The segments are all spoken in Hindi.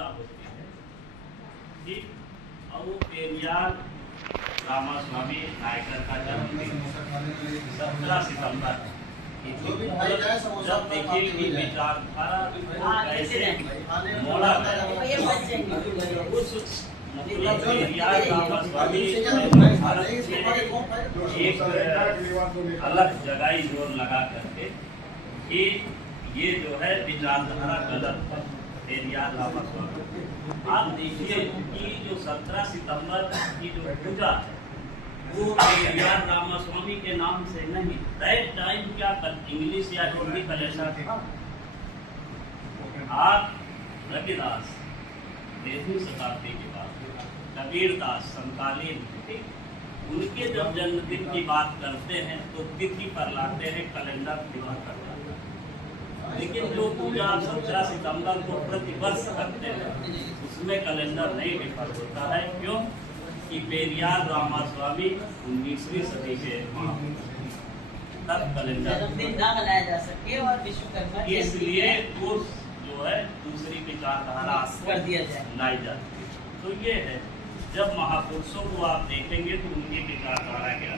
पूजा होती है, ठीक। और वो पेरियार रामास्वामी नायकर का जन्मदिन 17 सितंबर। जब देखिए कि विचारधारा कैसे मोड़ा उस पेरियार रामास्वामी भारत में एक अलग जगह जोर लगा करके कि ये जो है विचारधारा गलत है। पेरियार रामास्वामी आप देखिए कि जो 17 सितंबर की जो पूजा है वो पेरियार रामास्वामी के नाम से नहीं, दैट टाइम क्या इंग्लिश या हिंदी का जैसा था। आप रविदास 13वीं शताब्दी के बाद, कबीरदास समकालीन, उनके जब जन्मदिन की बात करते हैं तो तिथि पर लाते हैं कैलेंडर दिवस पर लाते हैं। लेकिन जो पूजा 17 सितंबर को प्रतिवर्ष करते हैं उसमें कैलेंडर नहीं विफल होता है। क्यों कि पेरियार रामास्वामी 19वीं सदी के तब कैलेंडर मनाया जा सके और विश्वकर्मा इसलिए वो जो है दूसरी विचारधारा कर दिया जाए लाई जाती है। तो ये है जब महापुरुषों को आप देखेंगे तो उनकी विचारधारा क्या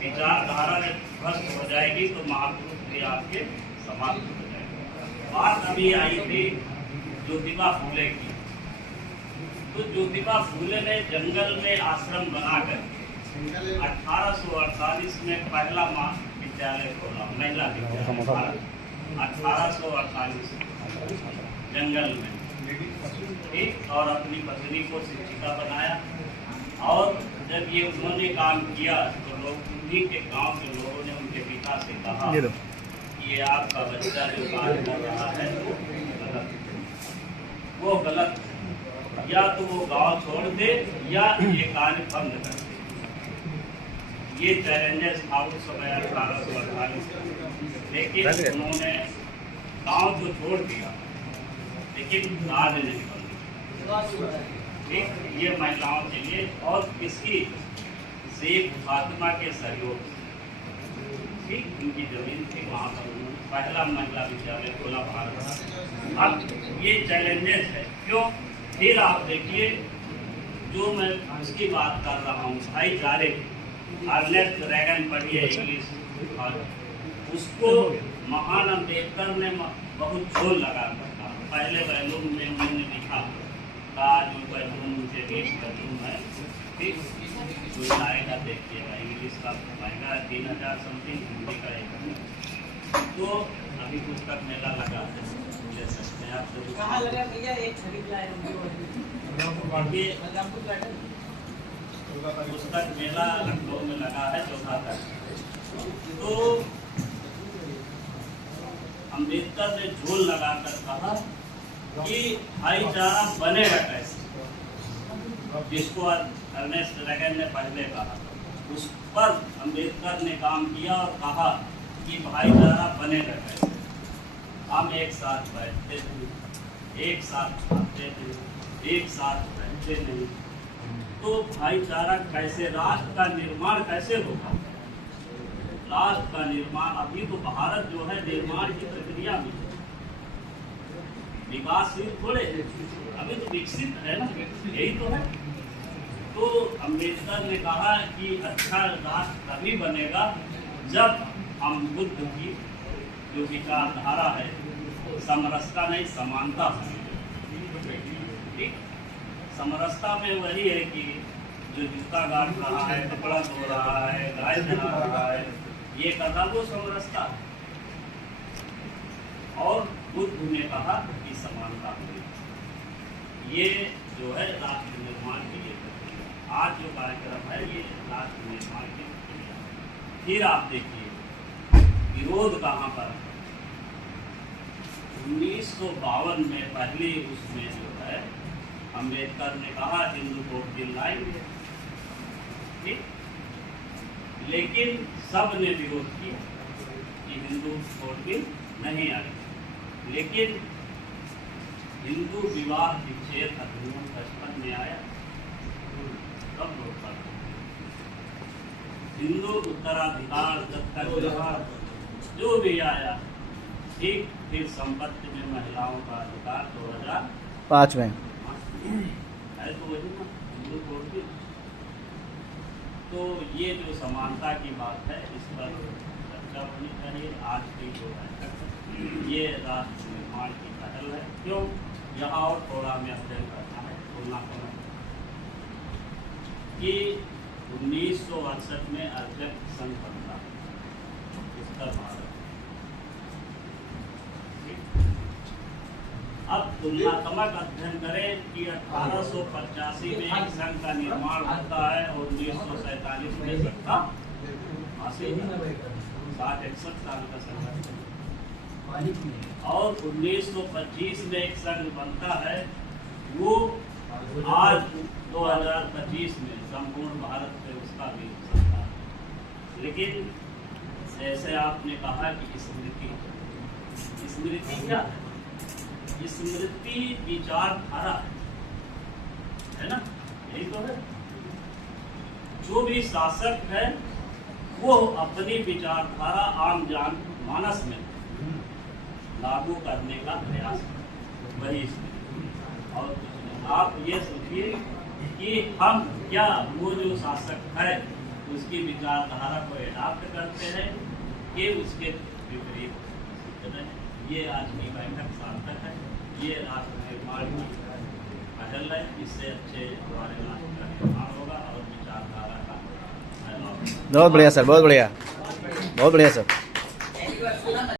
विचारधारा जब भ्रष्ट हो जाएगी तो महापुरुष भी आपके समाप्त हो जाएंगे। बात अभी आई थी ज्योतिबा फूले की, तो ज्योतिबा फूले ने जंगल में आश्रम बनाकर 1848 में पहला विद्यालय खोला, महिला विद्यालय 1848 जंगल में, ठीक। और अपनी पत्नी को शिक्षिका बनाया। और जब ये उन्होंने काम किया तो लोग उन्हीं के गांव के लोगों ने उनके पिता से कहा कि ये आपका बच्चा जो कार्य कर रहा है वो गलत है, या तो वो गांव छोड़ दे या ये कार्य बंद कर दे। ये चैलेंजेस था उस समय 1848। लेकिन उन्होंने गांव तो छोड़ दिया लेकिन कार्य नहीं बंद। ठीक, ये महिलाओं के लिए और किसी शेख फातिमा के सहयोग, ठीक, उनकी जमीन थी वहाँ पर उन्होंने पहला महिला विद्यालय खोला भारत। अब ये चैलेंजेस है क्यों। फिर आप देखिए जो मैं उसकी बात कर रहा हूँ भाईचारे, अर्नेस्ट रेगन पढ़िए इंग्लिश, और उसको महान अम्बेडकर ने बहुत जोर लगा था। पहले वैल्यूम में उन्होंने लिखा जो वैल्यूम से 20 वैल्यूम है, ठीक, जो आएगा देखिएगा इंग्लिश का आएगा 3000 समथिंग, हिंदी का एक। तो अभी पुस्तक मेला लगा है, ले सकते हैं आप। कहाँ लगा भैया? एक खरीद लाए पुस्तक मेला लखनऊ में लगा है 4 तारीख। तो अम्बेडकर ने जोर लगाकर कहा कि भाईचारा बनेगा कैसे, जिसको अर्नेस्ट रेगन ने पहले कहा, उस पर अम्बेडकर ने काम किया और कहा कि भाईचारा बनेगा कैसे। हम एक साथ बैठते थे, एक साथ खाते थे, एक साथ रहते नहीं, तो भाईचारा कैसे, राष्ट्र का निर्माण कैसे होगा। राष्ट्र का निर्माण अभी तो भारत जो है निर्माण की प्रक्रिया में, विकासशील थोड़े, अभी तो विकसित है ना, यही तो है। तो अम्बेडकर ने कहा कि अच्छा राष्ट्र तभी बनेगा जब हम बुद्ध की जो विचारधारा है समरसता नहीं समानता है, ठीक। समरसता में वही है कि जो जूता गाड़ रहा है, कपड़ा धो रहा है, गाय चला रहा है, ये करना वो समरसता है। और बुद्ध ने कहा कि समानता होगी। ये जो है राष्ट्र निर्माण के लिए प्रक्रिया, आज जो कार्यक्रम है ये राष्ट्र निर्माण की प्रक्रिया। फिर आप देखिए विरोध कहाँ पर है। 1952 में पहले उसमें जो है अम्बेडकर ने कहा हिंदू कोड बिल लाएंगे, ठीक, लेकिन सब ने विरोध किया कि हिंदू कोड बिल नहीं आएगी। लेकिन हिंदू विवाह विच्छेद अधिनियम 55 में आया, कब रोका। हिंदू उत्तराधिकार दत्तक जो भी आया, ठीक। फिर संपत्ति में महिलाओं का अधिकार 2005 में ये जो समानता की बात है इस पर चर्चा होनी चाहिए। आज की जो बैठक है ये राष्ट्र निर्माण की पहल है। क्यों? यहाँ और थोड़ा हमें अध्ययन करना है, तुलना करना है कि 1968 में अध्यक्ष संघ बनता है उत्तर भारत। अब तुलनात्मक अध्ययन करें कि 1885 में एक संघ का निर्माण होता है और 1947 में सत्ता हासिल 60-61 साल का संघर्ष और 1925 में एक संघ बनता है। वो आज 2025 में संपूर्ण भारत पे उसका भी सत्ता है। लेकिन जैसे आपने कहा कि स्मृति क्या है? स्मृति विचारधारा है ना, यही तो है। जो भी शासक है वो अपनी विचारधारा आम मानस में लागू करने का प्रयास करें, वही स्मृति। और आप ये सोचिए कि हम क्या वो जो शासक है उसकी विचारधारा को एडाप्ट करते हैं कि उसके विपरीत। ये आज की बैठक सार्थक है। ये राष्ट्र निर्माण की पहल है। इससे अच्छे हमारे राष्ट्र का निर्माण होगा और विचारधारा का फैलाव। बहुत बढ़िया सर, बहुत बढ़िया सर।